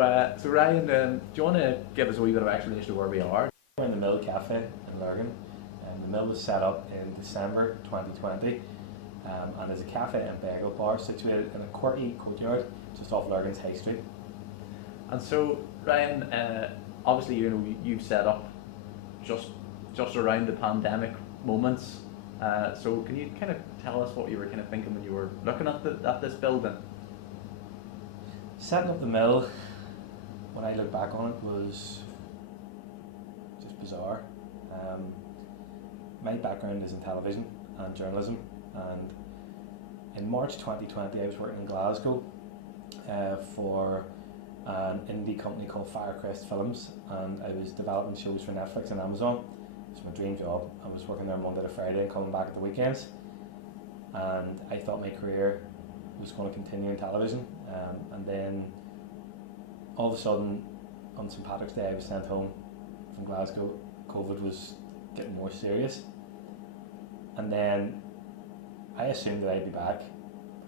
So Ryan, do you want to give us a wee bit of explanation of where we are? We're in the Mill Café in Lurgan. The mill was set up in December 2020 and is a cafe and bagel bar situated in a courtyard just off Lurgan's High Street. And so Ryan, obviously you've set up just around the pandemic moments. So can you kind of tell us what you were kind of thinking when you were looking at this building? Setting up the mill, when I look back on it, was just bizarre. My background is in television and journalism, and in March 2020 I was working in Glasgow for an indie company called Firecrest Films, and I was developing shows for Netflix and Amazon. It's my dream job. I was working there Monday to Friday and coming back at the weekends, and I thought my career was going to continue in television, and then all of a sudden on St Patrick's Day I was sent home from Glasgow. COVID was getting more serious, and then I assumed that I'd be back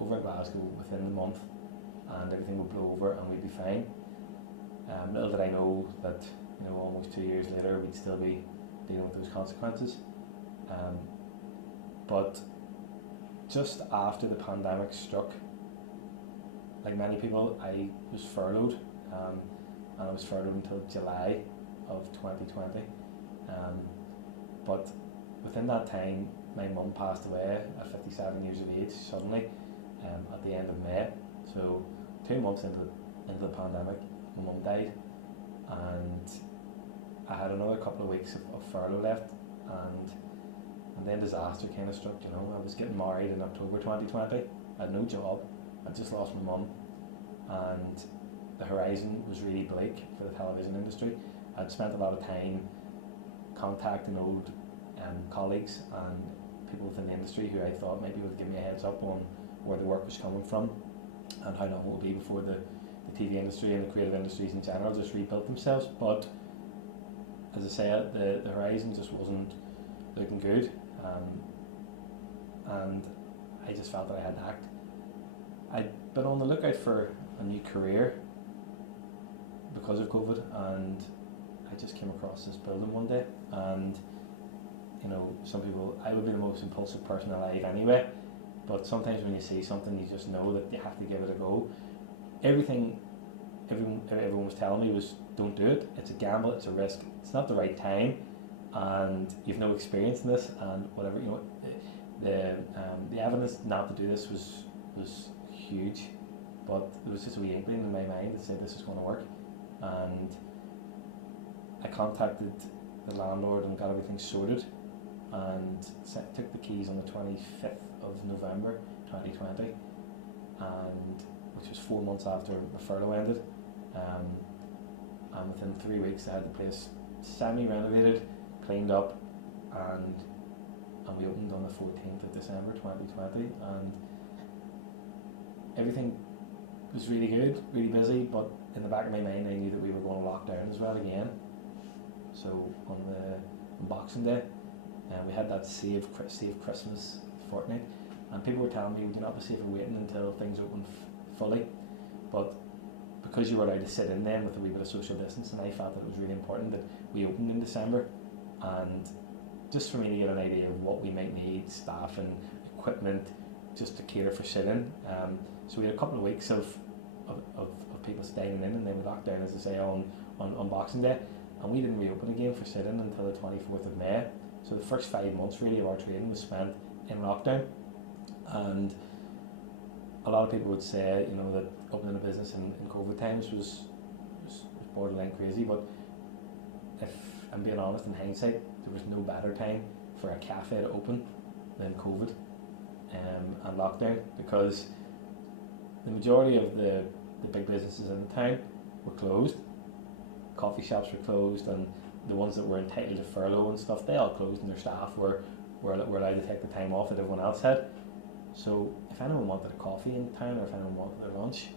over in Glasgow within the month and everything would blow over and we'd be fine. Little did I know that almost 2 years later we'd still be dealing with those consequences. But just after the pandemic struck, like many people, I was furloughed, and I was furloughed until July of 2020. But within that time, my mum passed away at 57 years of age suddenly at the end of May. So 2 months into the pandemic, my mum died, and I had another couple of weeks of furlough left, and then disaster kind of struck. I was getting married in October 2020. I had no job. I just lost my mum, and the horizon was really bleak for the television industry. I'd spent a lot of time contacting old colleagues and people within the industry who I thought maybe would give me a heads up on where the work was coming from and how long it would be before the TV industry and the creative industries in general just rebuilt themselves. But as I say, the horizon just wasn't looking good, and I just felt that I had to act. I'd been on the lookout for a new career because of COVID, and I just came across this building one day, and some people, I would be the most impulsive person alive anyway, but sometimes when you see something you just know that you have to give it a go. Everyone was telling me was, don't do it, it's a gamble, it's a risk, it's not the right time, and you've no experience in this, and whatever, the evidence not to do this was huge, but there was just a wee inkling in my mind that said this is going to work. And I contacted the landlord and got everything sorted, and took the keys on the 25th of November 2020, and which was 4 months after the furlough ended. And within 3 weeks I had the place semi-renovated, cleaned up, and we opened on the 14th of December 2020, and everything was really good, really busy, but in the back of my mind I knew that we were going to lock down as well again. So on Boxing Day, we had that save Christmas fortnight, and people were telling me, would you not be safer waiting until things open fully? But because you were allowed to sit in then with a wee bit of social distance, and I felt that it was really important that we opened in December, and just for me to get an idea of what we might need, staff and equipment, just to cater for sit-in. So we had a couple of weeks of people staying in, and then we locked down, as I say, on Boxing Day, and we didn't reopen again for sit-in until the 24th of May. So the first 5 months really of our training was spent in lockdown, and a lot of people would say, that opening a business in COVID times was borderline crazy, but if I'm being honest, in hindsight, there was no better time for a cafe to open than COVID and lockdown, because the majority of the big businesses in the town were closed. Coffee shops were closed, and the ones that were entitled to furlough and stuff, they all closed, and their staff were allowed to take the time off that everyone else had. So if anyone wanted a coffee in town, or if anyone wanted their lunch,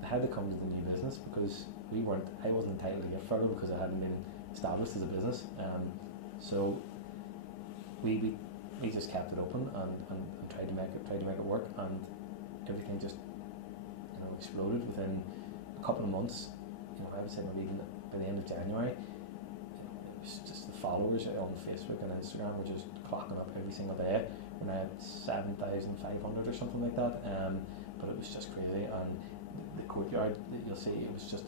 they had to come to the new business, because I wasn't entitled to get furlough because I hadn't been established as a business. So we just kept it open and tried to make it work, and everything just exploded within a couple of months. would say maybe even by the end of January, it was just the followers on Facebook and Instagram were just clocking up every single day. When I had 7,500 or something like that, but it was just crazy. And the courtyard, you'll see, it was just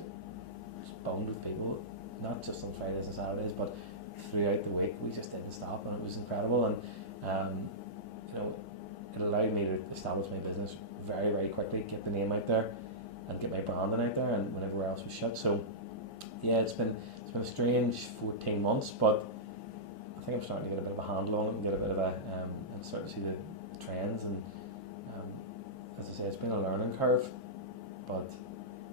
bummed with people, not just on Fridays and Saturdays, but throughout the week. We just didn't stop, and it was incredible. And you know, it allowed me to establish my business very, very quickly, get the name out there, and get my branding out there, and when everywhere else was shut. So yeah, it's been a strange 14 months, but I think I'm starting to get a bit of a handle on it and get a bit of a and start to see the trends. And as I say, it's been a learning curve, but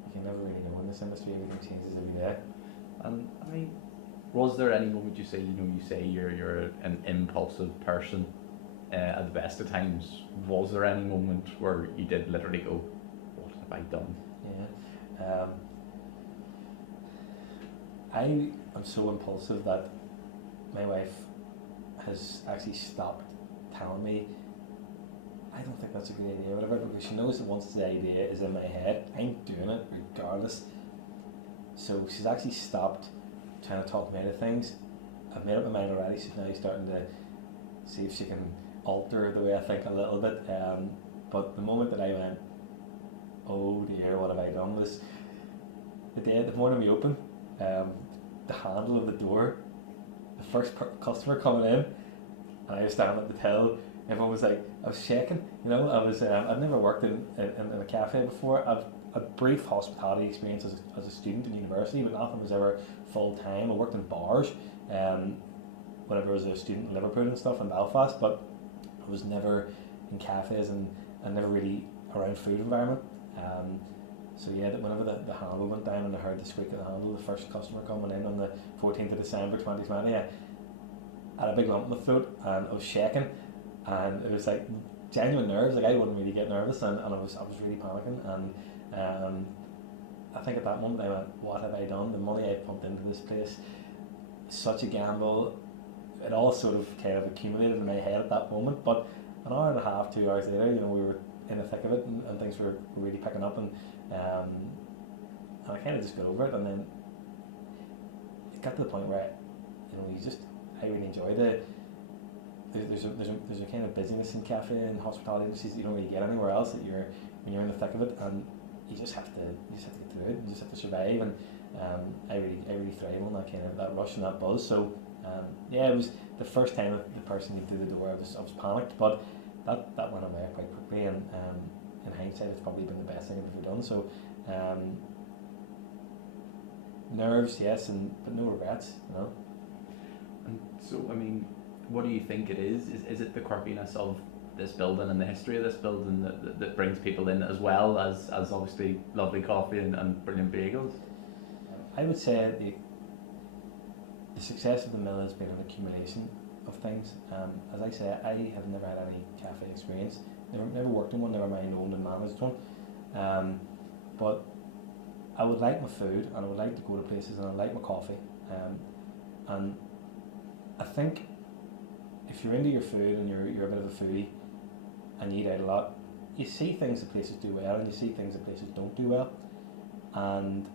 you can never really know in this industry. Everything changes every day. And I mean, was there any moment you say you're an impulsive person at the best of times? Was there any moment where you did literally go, "What have I done?" Yeah. I am so impulsive that my wife has actually stopped telling me, "I don't think that's a good idea," or whatever, because she knows that once the idea is in my head, I'm doing it regardless. So she's actually stopped trying to talk me out of things. I've made up my mind already. She's now starting to see if she can alter the way I think a little bit. But the moment that I went, "Oh dear, what have I done?" was the morning we opened. The handle of the door, the first customer coming in, and I was standing at the till. Everyone was like, I was shaking. You know, I'd never worked in a cafe before. I've a brief hospitality experience as a student in university, but nothing was ever full time. I worked in bars whenever I was a student in Liverpool and stuff in Belfast, but I was never in cafes and never really around food environment. So yeah, whenever the handle went down and I heard the squeak of the handle, the first customer coming in on the 14th of December 2020, I had a big lump in the throat and I was shaking, and it was like genuine nerves. Like I wouldn't really get nervous, and I was really panicking. And I think at that moment I went, "What have I done? The money I pumped into this place, such a gamble." It all sort of kind of accumulated in my head at that moment. But an hour and a half, 2 hours later, you know, we were in the thick of it, and things were really picking up, and I kind of just got over it. And then it got to the point where, you know, I really enjoy there's a kind of busyness in cafe and hospitality industries that you don't really get anywhere else. That when you're in the thick of it, and you just have to get through it. You just have to survive, and I really thrive on that rush and that buzz. So yeah, it was the first time the person came through the door. I was panicked, but that went away quite quickly, and in hindsight, it's probably been the best thing I've ever done. So nerves, yes, but no regrets, you know. And so, I mean, what do you think it is? Is it the quirkiness of this building and the history of this building that brings people in, as well as obviously lovely coffee and brilliant bagels? I would say the success of the Mill has been an accumulation of things. As I say, I have never had any cafe experience. Never worked in one, never mind owned and managed one. But I would like my food, and I would like to go to places, and I like my coffee. And I think if you're into your food and you're a bit of a foodie and you eat out a lot, you see things that places do well, and you see things that places don't do well. And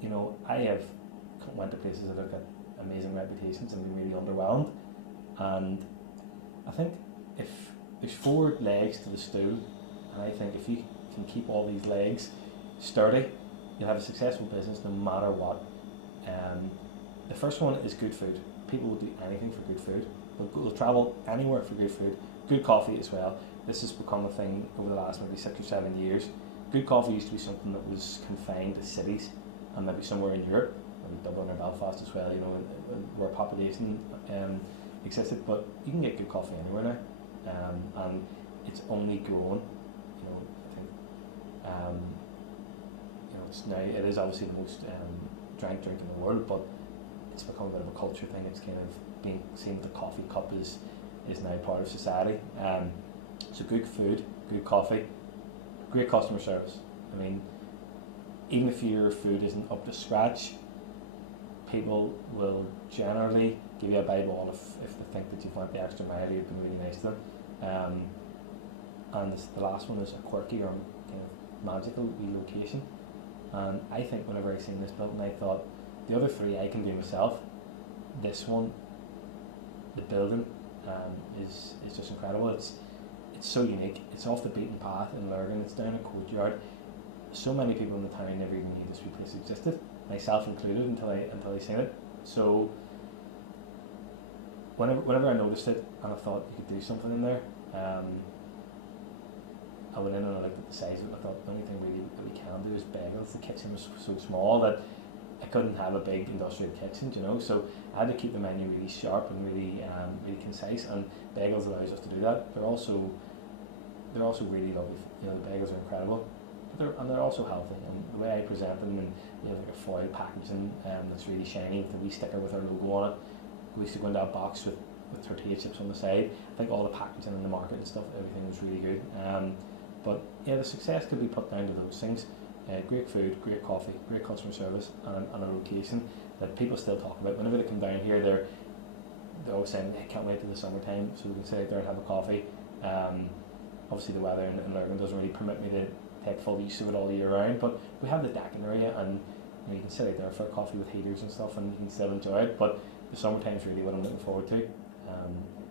you know, I have went to places that have got amazing reputations and been really underwhelmed. And I think if there's 4 legs to the stool, and I think if you can keep all these legs sturdy, you'll have a successful business no matter what. The first one is good food. People will do anything for good food. They'll travel anywhere for good food. Good coffee as well. This has become a thing over the last maybe 6 or 7 years. Good coffee used to be something that was confined to cities and maybe somewhere in Europe, maybe Dublin or Belfast as well, you know, where population existed. But you can get good coffee anywhere now, and it's only grown. You know, I think you know, it is obviously the most drank drink in the world, but it's become a bit of a culture thing. It's kind of being seen the coffee cup is now part of society. So good food, good coffee, great customer service. I mean, even if your food isn't up to scratch, people will generally give you a bite ball if they think that you've went the extra mile. You've been really nice to them. And the last one is a quirky or kind of magical relocation. And I think whenever I seen this building, I thought the other three I can do myself. This one, the building, is just incredible. It's so unique. It's off the beaten path in Lurgan. It's down a courtyard. So many people in the town never even knew this wee place existed, myself included, until I seen it. So whenever I noticed it and I thought you could do something in there, I went in and I looked at the size of it. I thought the only thing really that we can do is bagels. The kitchen was so small that I couldn't have a big industrial kitchen, you know. So I had to keep the menu really sharp and really concise. And bagels allows us to do that. They're also really lovely. You know, the bagels are incredible, but they're also healthy. And the way I present them, and we have like a foil packaging that's really shiny with a wee sticker with our logo on it. We used to go into a box with tortilla chips on the side. I think all the packaging in the market and stuff, everything was really good. But yeah, the success could be put down to those things. Great food, great coffee, great customer service, and a location that people still talk about. Whenever they come down here, they're always saying, "I can't wait till the summertime so we can sit out there and have a coffee." Obviously the weather in Lurgan doesn't really permit me to take full use of it all year round, but we have the decking area, and you can sit out there for a coffee with heaters and stuff, and you can still enjoy it. But the summertime's really what I'm looking forward to.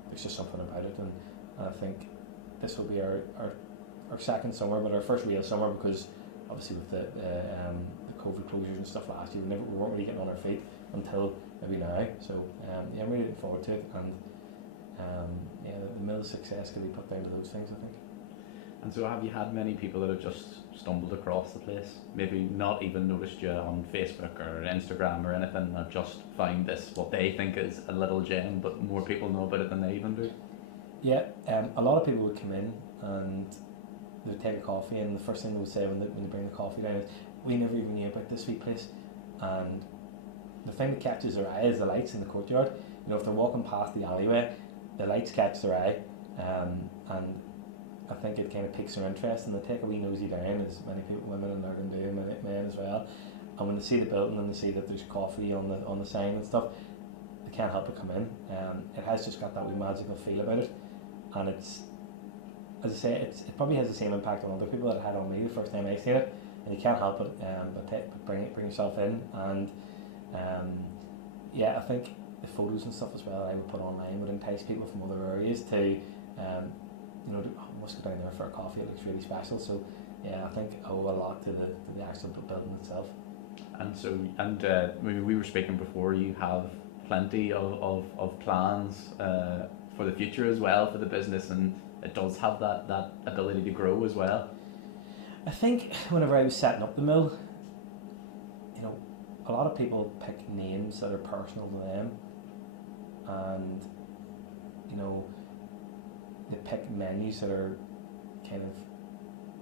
There's just something about it, and I think this will be our second summer, but our first real summer, because obviously with the COVID closures and stuff last year, we weren't really getting on our feet until maybe now. So yeah, I'm really looking forward to it, and yeah, the Mill's success can be put down to those things, I think. And so have you had many people that have just stumbled across the place, maybe not even noticed you on Facebook or Instagram or anything, and have just found this, what they think is a little gem, but more people know about it than they even do? Yeah, a lot of people would come in and they'd take a coffee, and the first thing they would say when they bring the coffee down is, "We never even knew about this wee place." And the thing that catches their eye is the lights in the courtyard. You know, if they're walking past the alleyway, the lights catch their eye, and I think it kind of piques their interest, and they take a wee nosy down, as many people, women in Lurgan do, and men as well. And when they see the building and they see that there's coffee on the sign and stuff, they can't help but come in. It has just got that wee magical feel about it, and it's, as I say, it probably has the same impact on other people that it had on me the first time I seen it, and you can't help it but bring yourself in. And yeah, I think the photos and stuff as well I would put online would entice people from other areas to you know, I must go down there for a coffee, it looks really special. So yeah, I think I owe a lot to the actual building itself. And so, we were speaking before, you have plenty of plans for the future as well for the business, and it does have that ability to grow as well. I think whenever I was setting up the mill, you know, a lot of people pick names that are personal to them, and you know, they pick menus that are kind of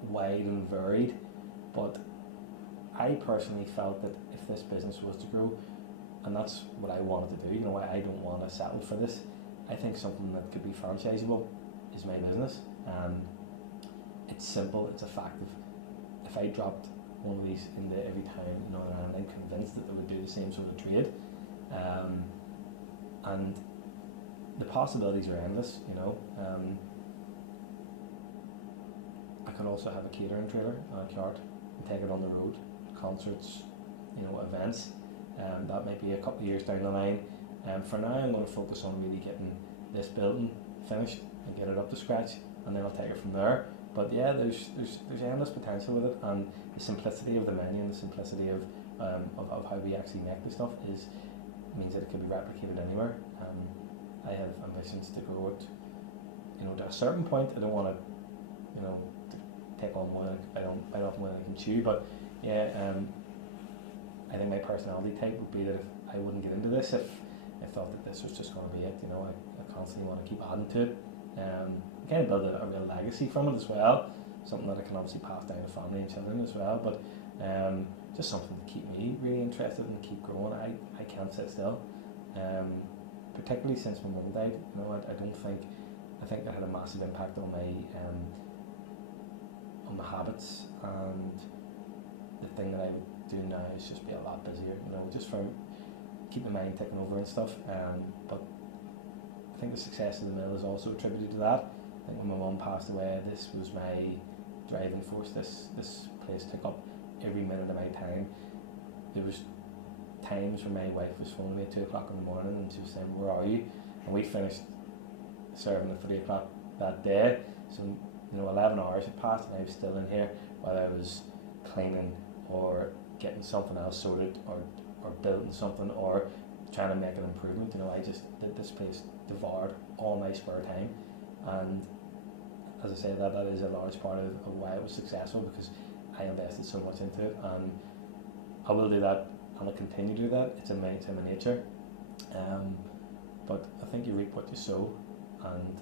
wide and varied. But I personally felt that if this business was to grow, and that's what I wanted to do, you know, I don't want to settle for this. I think something that could be franchisable is my business. It's simple. It's a fact of, if I dropped one of these into every town in Northern Ireland, I'm convinced that they would do the same sort of trade. And the possibilities are endless, you know. I could also have a catering trailer and a cart and take it on the road, concerts, you know, events. That might be a couple of years down the line. For now, I'm going to focus on really getting this building finished and get it up to scratch, and then I'll take it from there. But yeah, there's endless potential with it, and the simplicity of the menu and the simplicity of how we actually make the stuff means that it can be replicated anywhere. I have ambitions to grow it, you know, to a certain point. I don't want to, you know, to take on more. I don't bite off more than I can chew. But yeah, I think my personality type would be that if I wouldn't get into this if I thought that this was just going to be it. You know, I constantly want to keep adding to it. Kind of build a real legacy from it as well. Something that I can obviously pass down to family and children as well. But just something to keep me really interested and keep growing. I can't sit still. Particularly since my mum died, you know, I think that had a massive impact on my habits, and the thing that I'm doing now is just be a lot busier, you know, just from keep the mind ticking over and stuff. But I think the success of the mill is also attributed to that. I think when my mum passed away, this was my driving force. This place took up every minute of my time. There was times when my wife was phoning me at 2 o'clock in the morning and she was saying, "Where are you?" And we finished serving at 3 o'clock that day. So 11 hours had passed and I was still in here while I was cleaning or getting something else sorted or building something or trying to make an improvement. I just did this place devoured all my spare time, and as I say, that is a large part of why it was successful, because I invested so much into it, and I will do that and I'll continue to do that. It's in my nature, but I think you reap what you sow, and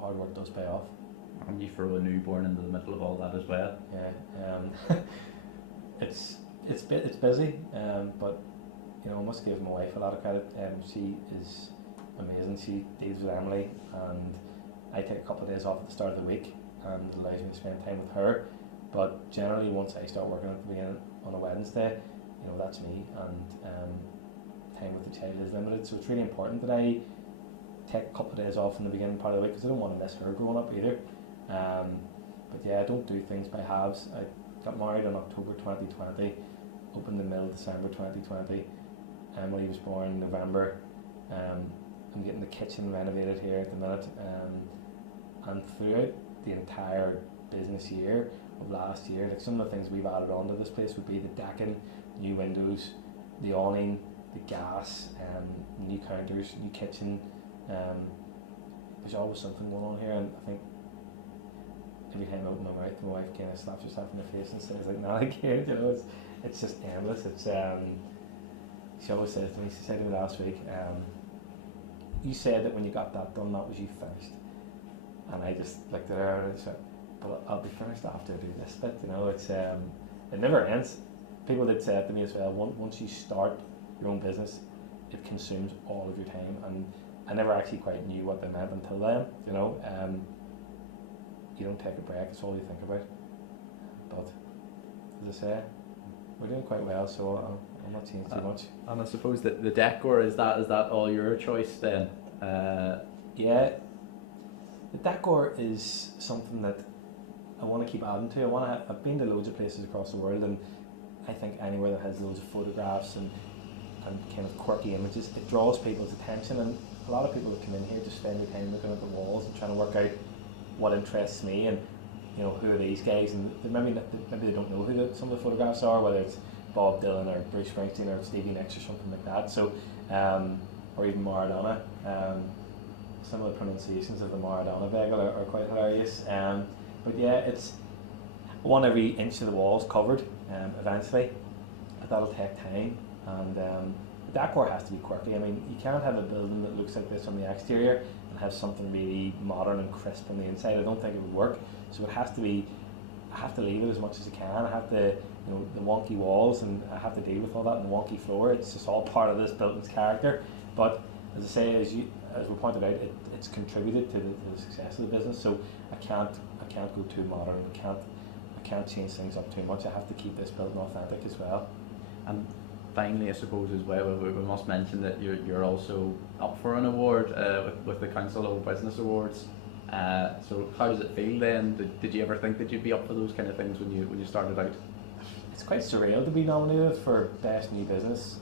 hard work does pay off. And you throw a newborn into the middle of all that as well. Yeah, it's busy, but I must give my wife a lot of credit. She is amazing. She deals with Emily, and I take a couple of days off at the start of the week, and it allows me to spend time with her. But generally, once I start working at the beginning on a Wednesday, that's me, and time with the child is limited. So it's really important that I take a couple of days off in the beginning part of the week, because I don't want to miss her growing up either. But yeah, I don't do things by halves. I got married in October 2020, opened the mill December 2020. Emily was born in November. I'm getting the kitchen renovated here at the minute, and throughout the entire business year of last year, like some of the things we've added onto this place would be the decking, new windows, the awning, the gas, new counters, new kitchen. There's always something going on here, and I think every time I open my mouth, my wife kind of slaps herself in the face and says, like, "Not again," it's just endless. It's she always says to me, she said to me last week, "You said that when you got that done, that was you finished." And I just looked at her and I said, "But I'll be finished after I do this bit." It's it never ends. People did say it to me as well. Once you start your own business, it consumes all of your time, and I never actually quite knew what they meant until then. You don't take a break; it's all you think about. But as I say, we're doing quite well, so I'll not change too much. And I suppose that the decor is that all your choice then? Yeah, the decor is something that I want to keep adding to. I've been to loads of places across the world, and I think anywhere that has loads of photographs and kind of quirky images, it draws people's attention. And a lot of people that come in here just spend their time looking at the walls and trying to work out what interests me, and who are these guys, and maybe they don't know who some of the photographs are, whether it's Bob Dylan or Bruce Springsteen or Stevie Nicks or something like that. So, or even Maradona. Some of the pronunciations of the Maradona bagel are quite hilarious. But yeah, I want every inch of the walls covered eventually, but that'll take time. And the decor has to be quirky. I mean, you can't have a building that looks like this on the exterior and have something really modern and crisp on the inside. I don't think it would work. So it has to be. I have to leave it as much as I can. I have to, the wonky walls, and I have to deal with all that, and the wonky floor. It's just all part of this building's character. But as I say, as we pointed out, it's contributed to the success of the business. So I can't go too modern. I can't change things up too much. I have to keep this building authentic as well. And finally, I suppose as well, we must mention that you're also up for an award with the Council of Business Awards. So how does it feel then? Did you ever think that you'd be up for those kind of things when you started out? It's quite surreal to be nominated for Best New Business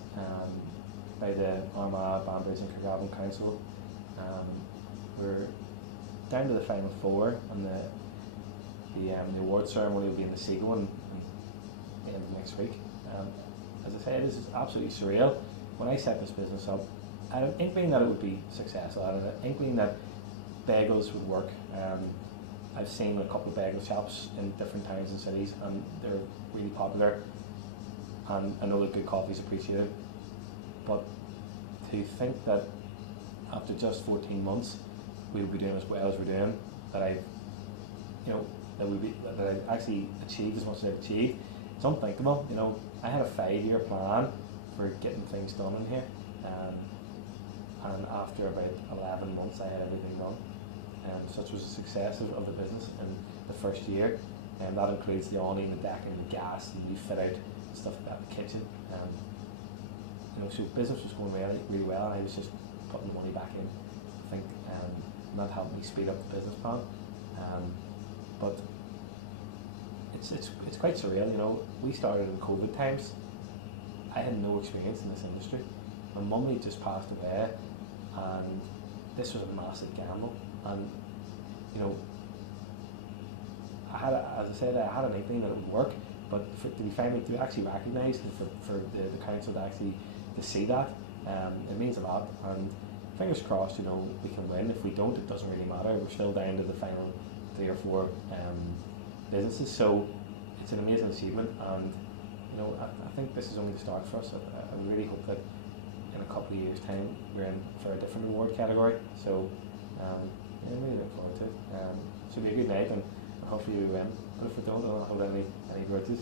by the Armagh, Banbridge and Craigavon Council. We're down to the final four, and the award ceremony will be in the Seagull in the end of next week. As I say, this is absolutely surreal. When I set this business up, I had an inkling that it would be successful. I had an inkling that bagels would work. I've seen a couple of bagel shops in different towns and cities, and they're really popular, and I know that good coffee is appreciated. But to think that after just 14 months we would be doing as well as we're doing, that I've actually achieved as much as I've achieved, it's unthinkable. I had a 5-year plan for getting things done in here, and after about 11 months I had everything done. Such was the success of the business in the first year, and that includes the awning, the decking, the gas, and new fit out, stuff like that, the kitchen. So business was going really, really well, and I was just putting the money back in, I think, and that helped me speed up the business plan. But it's quite surreal. You know, we started in COVID times. I had no experience in this industry. My mum had just passed away, and this was a massive gamble. And you know, as I said, I had an inkling that it would work, but to be finally to actually recognised and for the council to actually to see that, it means a lot. And fingers crossed, you know, we can win. If we don't, it doesn't really matter. We're still down to the final 3 or 4 businesses, so it's an amazing achievement. And you know, I think this is only the start for us. I really hope that in a couple of years' time we're in for a different award category. So yeah, I'm really looking forward to it. It should be a good night, and hopefully we win. And if we don't, I don't hold any grudges.